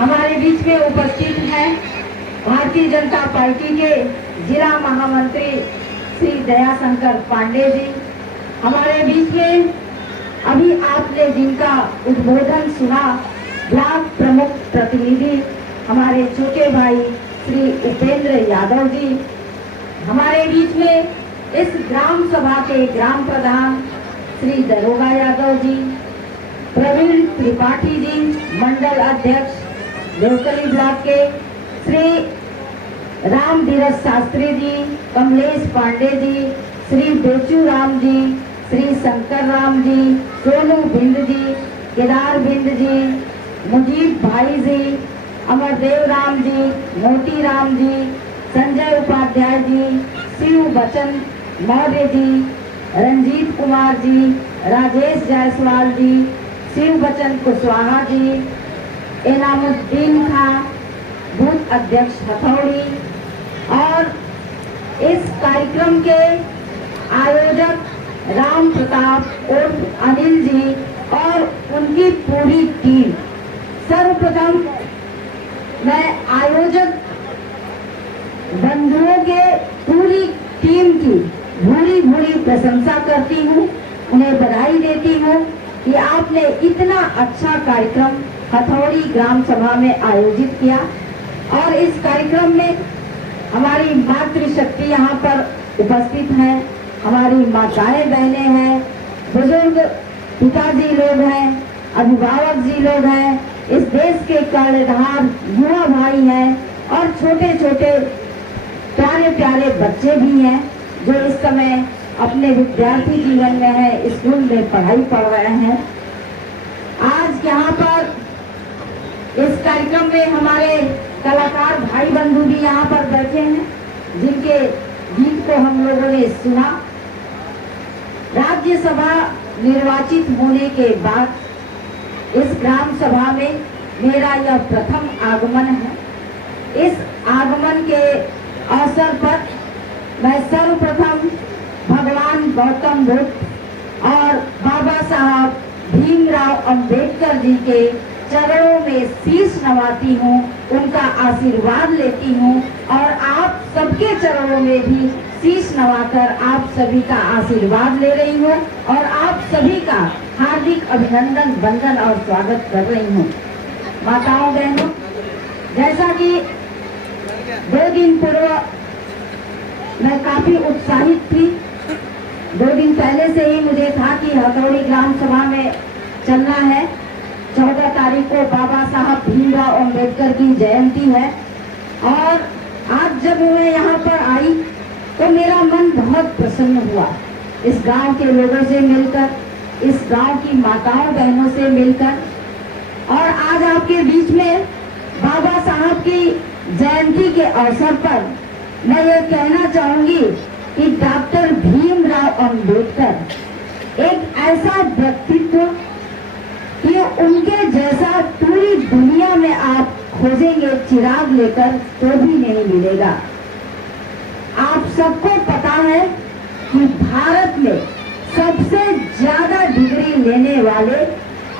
हमारे बीच में उपस्थित हैं भारतीय जनता पार्टी के जिला महामंत्री श्री दयाशंकर पांडे जी। हमारे बीच में अभी आपने जिनका उद्बोधन सुना, ब्लॉक प्रमुख प्रतिनिधि हमारे छोटे भाई श्री उपेंद्र यादव जी। हमारे बीच में इस ग्राम सभा के ग्राम प्रधान श्री दरोगा यादव जी, प्रवीण त्रिपाठी जी मंडल अध्यक्ष देवकली ब्लॉक के, श्री राम धीरज शास्त्री जी, कमलेश पांडे जी, श्री बेचू राम जी, श्री शंकर राम जी, सोनू भिंड जी, केदार भिंड जी, मुजीब भाई जी, अमरदेव राम जी, मोती राम जी, संजय उपाध्याय जी, शिव बचन मौर्य जी, रंजीत कुमार जी, राजेश जायसवाल जी, शिव बचन कुशवाहा जी, इनामुद्दीन खां बूथ अध्यक्ष हथौड़ी और इस कार्यक्रम के आयोजक राम प्रताप उर्फ अनिल जी और उनकी पूरी टीम। सर्वप्रथम मैं आयोजक बंधुओं के पूरी टीम की भूरी भूरी प्रशंसा करती हूँ, उन्हें बधाई देती हूँ कि आपने इतना अच्छा कार्यक्रम हथौड़ी ग्राम सभा में आयोजित किया। और इस कार्यक्रम में हमारी मातृशक्ति यहाँ पर उपस्थित है, हमारी माताएं बहनें हैं, बुजुर्ग पिताजी लोग हैं, अभिभावक जी लोग हैं, इस देश के कर्णधार युवा भाई हैं और छोटे छोटे प्यारे प्यारे बच्चे भी हैं जो इस समय अपने विद्यार्थी जीवन में है, स्कूल में पढ़ाई पढ़ रहे हैं। आज यहाँ पर इस कार्यक्रम में हमारे कलाकार भाई बंधु भी यहाँ पर बैठे हैं, जिनके गीत को हम लोगों ने सुना। राज्यसभा निर्वाचित होने के बाद इस ग्राम सभा में मेरा यह प्रथम आगमन है। इस आगमन के अवसर पर मैं सर्वप्रथम भगवान गौतम बुद्ध और बाबा साहब भीमराव अंबेडकर जी के चरणों में शीश नवाती हूँ, उनका आशीर्वाद लेती हूँ और आप सबके चरणों में भी शीश नवाकर आप सभी का आशीर्वाद ले रही हूँ और आप सभी का हार्दिक अभिनंदन, वंदन और स्वागत कर रही हूँ। माताओं बहनों, जैसा कि 2 दिन पूर्व मैं काफी उत्साहित थी। 2 दिन पहले से ही मुझे था कि हथौड़ी ग्राम सभा में चलना है। 14 तारीख को बाबा साहब भीमराव अंबेडकर की जयंती है और आज जब मैं यहाँ पर आई तो मेरा मन बहुत प्रसन्न हुआ, इस गांव के लोगों से मिलकर, इस गांव की माताओं बहनों से मिलकर। और आज आपके बीच में बाबा साहब की जयंती के अवसर पर मैं ये कहना चाहूंगी कि डॉक्टर भीमराव अंबेडकर एक ऐसा व्यक्तित्व कि उनके जैसा पूरी दुनिया में आप खोजेंगे चिराग लेकर तो भी नहीं मिलेगा। आप सबको पता है कि भारत में सबसे ज्यादा डिग्री लेने वाले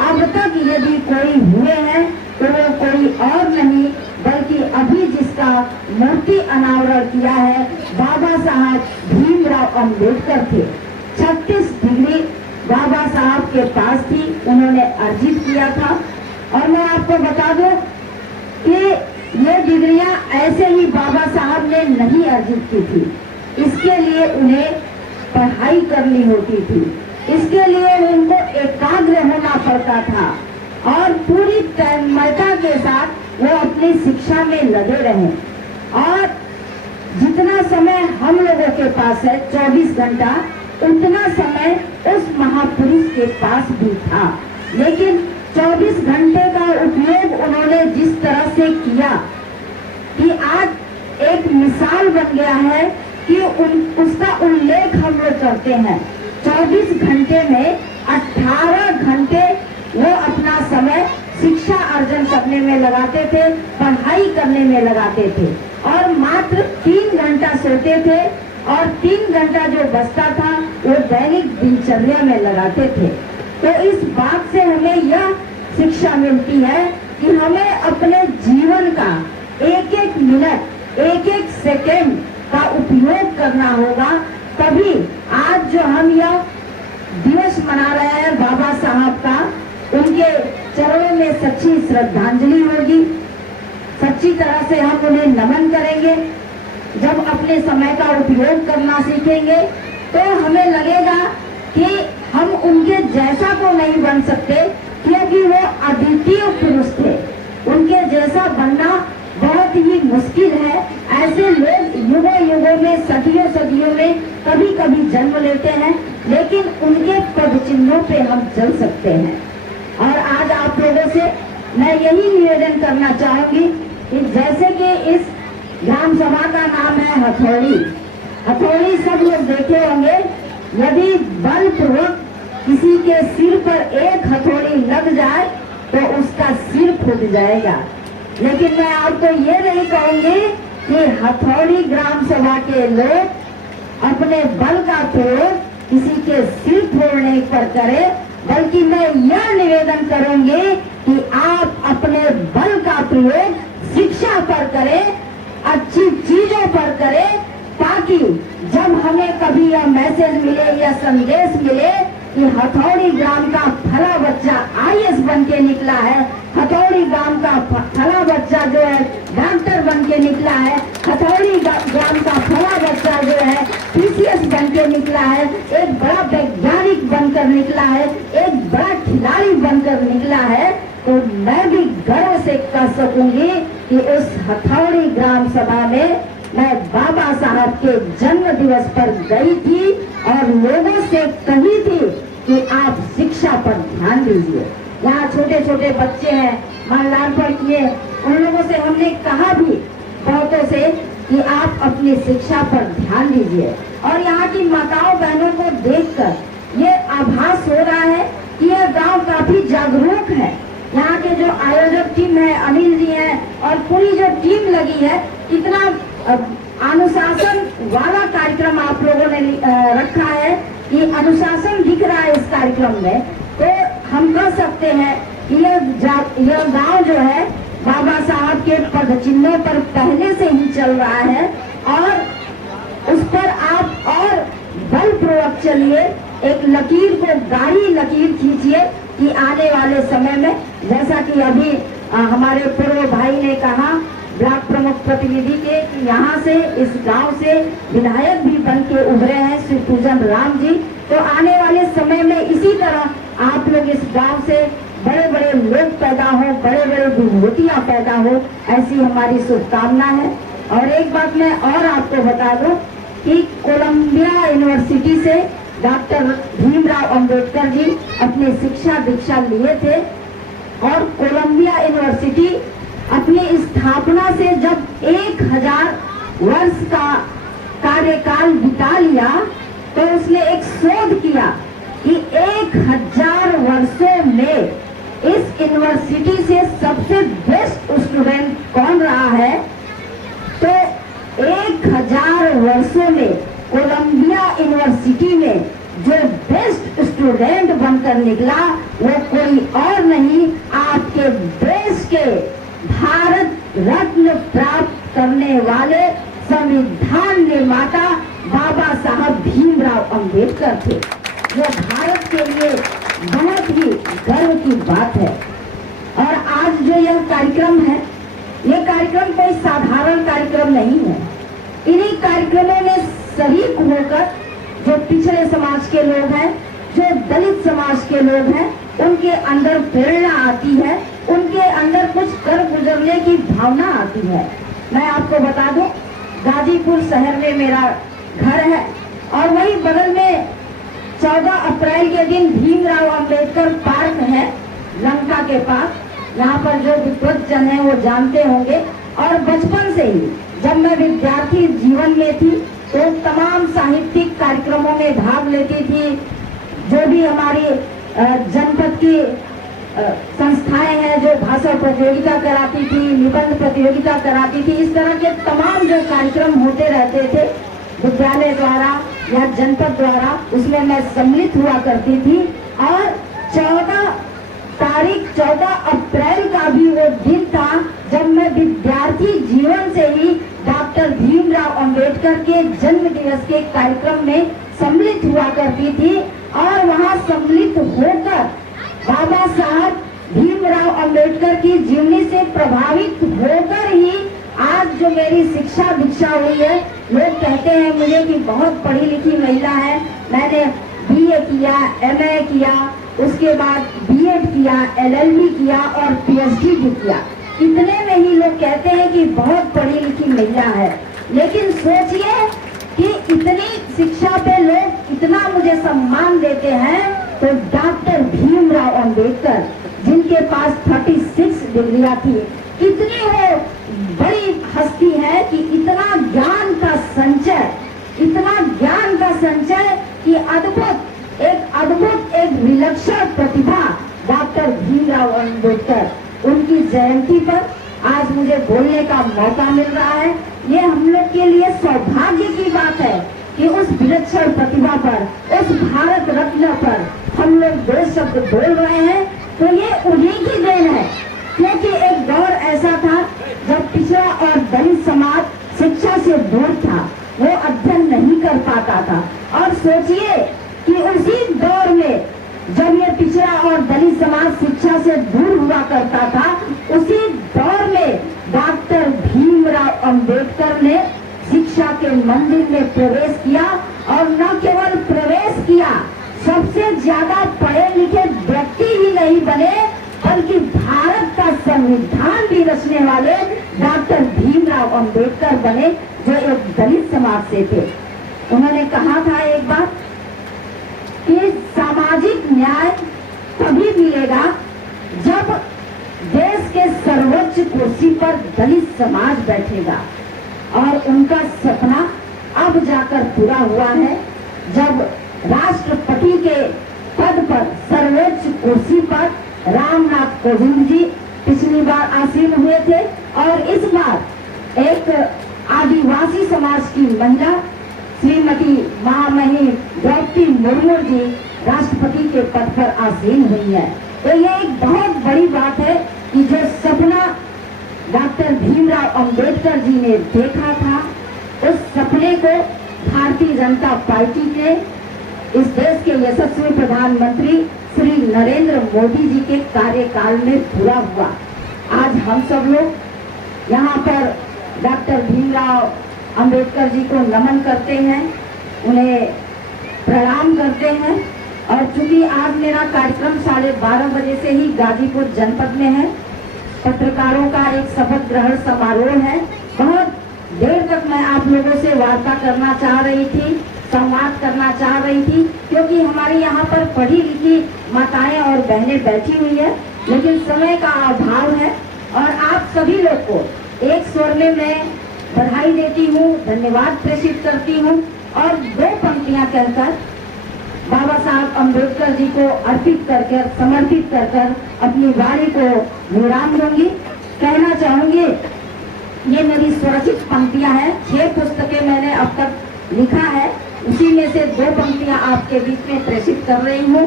अब तक यदि कोई हुए हैं तो वो कोई और नहीं बल्कि अभी जिसका मूर्ति अनावरण किया है बाबा साहब भीमराव अंबेडकर थे। 36 डिग्री बाबा साहब के पास थी, उन्होंने अर्जित किया था। और मैं आपको बता दूं कि ये डिग्रियां ऐसे ही बाबा साहब ने नहीं अर्जित की थी, इसके लिए उन्हें पढ़ाई करनी होती थी, इसके लिए उनको एकाग्र होना पड़ता था और पूरी तन्मयता के साथ वो अपनी शिक्षा में लगे रहे। और जितना समय हम लोगों के पास है 24 घंटा, उतना समय उस महापुरुष के पास भी था, लेकिन 24 घंटे का उपयोग उन्होंने जिस तरह से किया कि आज एक मिसाल बन गया है कि उसका उल्लेख हम लोग करते हैं। 24 घंटे में 18 घंटे वो अपना समय शिक्षा अर्जन करने में लगाते थे, पढ़ाई करने में लगाते थे और मात्र 3 घंटा सोते थे और 3 घंटा जो बचता था वो दैनिक दिनचर्या में लगाते थे। तो इस बात से हमें यह शिक्षा मिलती है कि हमें अपने जीवन का एक एक मिनट, एक एक सेकेंड का उपयोग करना होगा। तभी आज जो हम यह दिवस मना रहे हैं बाबा साहब का, उनके चरणों में सच्ची श्रद्धांजलि होगी, सच्ची तरह से हम उन्हें नमन करेंगे। जब अपने समय का उपयोग करना सीखेंगे तो हमें लगेगा कि हम उनके जैसा तो नहीं बन सकते, क्योंकि वो अद्वितीय पुरुष थे। उनके जैसा बनना बहुत ही मुश्किल है। ऐसे लोग युगों युगों में, सदियों सदियों में कभी कभी जन्म लेते हैं, लेकिन उनके पद चिन्हों पे हम चल सकते हैं। और आज आप लोगों से मैं यही निवेदन करना चाहूंगी कि जैसे कि इस ग्राम सभा का नाम है हथौड़ी। हथौड़ी सब लोग देखे होंगे, यदि बलपूर्वक किसी के सिर पर एक हथौड़ी लग जाए तो उसका सिर फूट जाएगा। लेकिन मैं आपको ये नहीं कहूंगी कि हथौड़ी ग्राम सभा के लोग अपने बल का प्रयोग किसी के सिर फोड़ने पर करें, बल्कि मैं यह निवेदन करूंगी कि आप अपने बल का प्रयोग शिक्षा पर करें, अच्छी चीजों पर करें, ताकि जब हमें कभी यह मैसेज मिले या संदेश मिले कि हथौड़ी ग्राम का फला बच्चा IAS बन के निकला है, हथौड़ी ग्राम का फला बच्चा जो है डॉक्टर बन के निकला है, हथौड़ी ग्राम का फला बच्चा जो है PCS बन के निकला है, एक बड़ा वैज्ञानिक बनकर निकला है, एक बड़ा खिलाड़ी बनकर निकला है, तो मैं भी गर्व से कह सकूंगी कि उस हथौड़ी ग्राम सभा में मैं बाबा साहब के जन्म दिवस पर गई थी और लोगों से कही थी कि आप शिक्षा पर ध्यान दीजिए। यहाँ छोटे छोटे बच्चे हैं, माल्यार्पण किए, उन लोगों से हमने कहा भी बहुतों से कि आप अपनी शिक्षा पर ध्यान दीजिए। और यहाँ की माताओं बहनों को देखकर ये आभास हो रहा है कि यह गांव काफी जागरूक है। यहाँ के जो आयोजक टीम है, अनिल जी हैं, और पूरी जो टीम लगी है, इतना अनुशासन वाला कार्यक्रम आप लोगों ने रखा है कि अनुशासन दिख रहा है इस कार्यक्रम में। तो हम कह सकते हैं कि यह गांव जो है बाबा साहब के पद चिन्हों पर पहले से ही चल रहा है, और उस पर आप और बलपूर्वक चलिए, एक लकीर को गाढ़ी लकीर खींचिए कि आने वाले समय में, जैसा कि अभी हमारे पूर्व भाई ने कहा, ब्लॉक प्रमुख प्रतिनिधि के, यहाँ से इस गांव से विधायक भी बन के उभरे हैं श्री पूजन राम जी। तो आने वाले समय में इसी तरह आप लोग इस गांव से बड़े बड़े लोग पैदा हो, बड़े बड़े विभूतियां पैदा हो, ऐसी हमारी शुभकामना है। और एक बात मैं और आपको बता दूं कि कोलंबिया यूनिवर्सिटी से डॉक्टर भीमराव अंबेडकर जी अपनी शिक्षा दीक्षा लिए थे, और कोलंबिया यूनिवर्सिटी अपनी स्थापना से जब 1000 वर्ष का कार्यकाल बिता लिया, तो उसने एक शोध किया कि 1000 वर्षों में इस यूनिवर्सिटी से सबसे बेस्ट स्टूडेंट कौन रहा है। तो 1000 वर्षों में कोलंबिया यूनिवर्सिटी में जो बेस्ट स्टूडेंट बनकर निकला, वो कोई और नहीं, आपके देश के भारत रत्न प्राप्त करने वाले संविधान निर्माता बाबा साहब भीमराव अंबेडकर थे। ये भारत के लिए बहुत ही गर्व की बात है। और आज जो यह कार्यक्रम है, ये कार्यक्रम कोई साधारण कार्यक्रम नहीं है। इन्हीं कार्यक्रमों में शरीक होकर जो पिछड़े समाज के लोग हैं, जो दलित समाज के लोग हैं, उनके अंदर प्रेरणा आती है, उनके अंदर कुछ कर गुजरने की भावना आती है। मैं आपको बता दूं, गाजीपुर शहर में मेरा घर है, और वही बगल में 14 अप्रैल के दिन भीमराव अंबेडकर पार्क है लंका के पास। यहाँ पर जो विद्वज्जन है वो जानते होंगे। और बचपन से ही जब मैं विद्यार्थी जीवन में थी, तो तमाम साहित्यिक कार्यक्रमों में भाग लेती थी। जो भी हमारी जनपद की संस्थाएं हैं जो भाषण प्रतियोगिता कराती थी, निबंध प्रतियोगिता कराती थी, इस तरह के तमाम जो कार्यक्रम होते रहते थे विद्यालय द्वारा या जनपद द्वारा, उसमें मैं सम्मिलित हुआ करती थी। और 14 तारीख 14 अप्रैल का भी वो दिन था जब मैं विद्यार्थी जीवन से ही डॉक्टर भीमराव अंबेडकर के जन्म दिवस के कार्यक्रम में सम्मिलित हुआ करती थी और वहां सम्मिलित होकर बाबा साहब भीमराव अंबेडकर की जीवनी से प्रभावित होकर ही आज जो मेरी शिक्षा दीक्षा हुई है। लोग कहते हैं मुझे कि बहुत पढ़ी लिखी महिला है। मैंने बीए किया, एमए किया, उसके बाद बीएड किया, एलएलबी किया और पीएचडी भी किया। इतने में ही लोग कहते हैं कि बहुत पढ़ी लिखी महिला है। लेकिन सोचिए कि इतनी शिक्षा पे लोग इतना मुझे सम्मान देते हैं, तो डॉक्टर भीमराव अंबेडकर जिनके पास 36 डिग्रियां थी, कितनी वो बड़ी हस्ती है कि इतना ज्ञान का संचय, इतना ज्ञान का संचय कि अद्भुत एक विलक्षण प्रतिभा डॉक्टर भीमराव अंबेडकर, उनकी जयंती पर आज मुझे बोलने का मौका मिल रहा है। ये हम लोग के लिए सौभाग्य की बात है कि उस विलक्षण प्रतिभा पर, उस भारत रत्न पर हम लोग 2 शब्द बोल रहे हैं, तो ये उन्हीं की देन है। क्योंकि एक दौर ऐसा था जब पिछड़ा और दलित समाज शिक्षा से दूर था, वो अध्ययन नहीं कर पाता था। और सोचिए कि उसी दौर में जब ये पिछड़ा और दलित समाज शिक्षा से दूर हुआ करता था, उसी दौर में डॉक्टर भीमराव अंबेडकर ने शिक्षा के मंदिर में प्रवेश किया और न केवल प्रवेश किया, सबसे ज्यादा पढ़े लिखे व्यक्ति ही नहीं बने बल्कि भारत का संविधान भी रचने वाले डॉक्टर भीमराव अंबेडकर बने, जो एक दलित समाज से थे। उन्होंने कहा था एक बार कि सामाजिक न्याय तभी मिलेगा जब देश के सर्वोच्च कुर्सी पर दलित समाज बैठेगा। और उनका सपना अब जाकर पूरा हुआ है, जब राष्ट्रपति के पद पर सर्वोच्च कुर्सी पर रामनाथ कोविंद जी पिछली बार आसीन हुए थे और इस बार एक आदिवासी समाज की महिला श्रीमती महामहिम द्रौपदी मुर्मू जी राष्ट्रपति के पद पर आसीन हुई है। तो ये एक बहुत बड़ी बात है कि जो सपना डॉक्टर भीमराव अंबेडकर जी ने देखा था, उस सपने को भारतीय जनता पार्टी के इस देश के यशस्वी प्रधानमंत्री श्री नरेंद्र मोदी जी के कार्यकाल में पूरा हुआ। आज हम सब लोग यहाँ पर डॉक्टर भीमराव अंबेडकर जी को नमन करते हैं, उन्हें प्रणाम करते हैं। और चूंकि आज मेरा कार्यक्रम 12:30 बजे से ही गाजीपुर जनपद में है, पत्रकारों का एक शपथ ग्रहण समारोह है। बहुत देर तक मैं आप लोगों से वार्ता करना चाह रही थी, संवाद करना चाह रही थी, क्योंकि हमारे यहाँ पर पढ़ी लिखी माताएं और बहनें बैठी हुई है, लेकिन समय का अभाव है। और आप सभी लोग को एक स्वर में मैं बधाई देती हूँ, धन्यवाद प्रेषित करती हूँ और 2 पंक्तियाँ कहकर बाबा साहब अम्बेडकर जी को अर्पित कर समर्पित कर अपनी वाणी को विराम दूंगी। कहना चाहूंगी, ये मेरी स्वरचित पंक्तियां हैं। 6 पुस्तकें मैंने अब तक लिखा है, उसी में से 2 पंक्तियां आपके बीच में प्रेषित कर रही हूँ।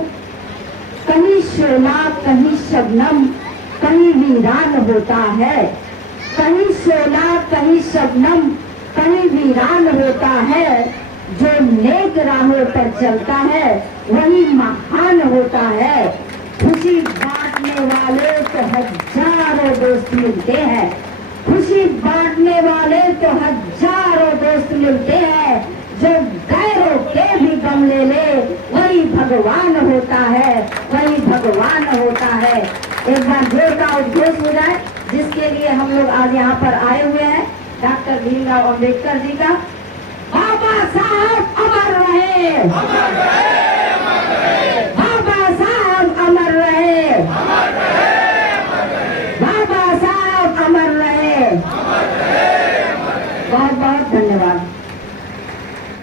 कहीं शोला कहीं शबनम कहीं वीरान होता है, कहीं शोला कहीं शबनम कहीं वीरान होता है, जो नेक राहों पर चलता है वही महान होता है। खुशी बांटने वाले तो हजारों दोस्त मिलते हैं, खुशी बांटने वाले तो हजारों दोस्त मिलते हैं, जो गैरों के भी गम ले ले वही भगवान होता है, वही भगवान होता है। एक बार जोर का उद्घोष हो जाए, जिसके लिए हम लोग आज यहाँ पर आए हुए हैं, डॉक्टर भीमराव अंबेडकर जी का। बाबा साहब अमर रहे।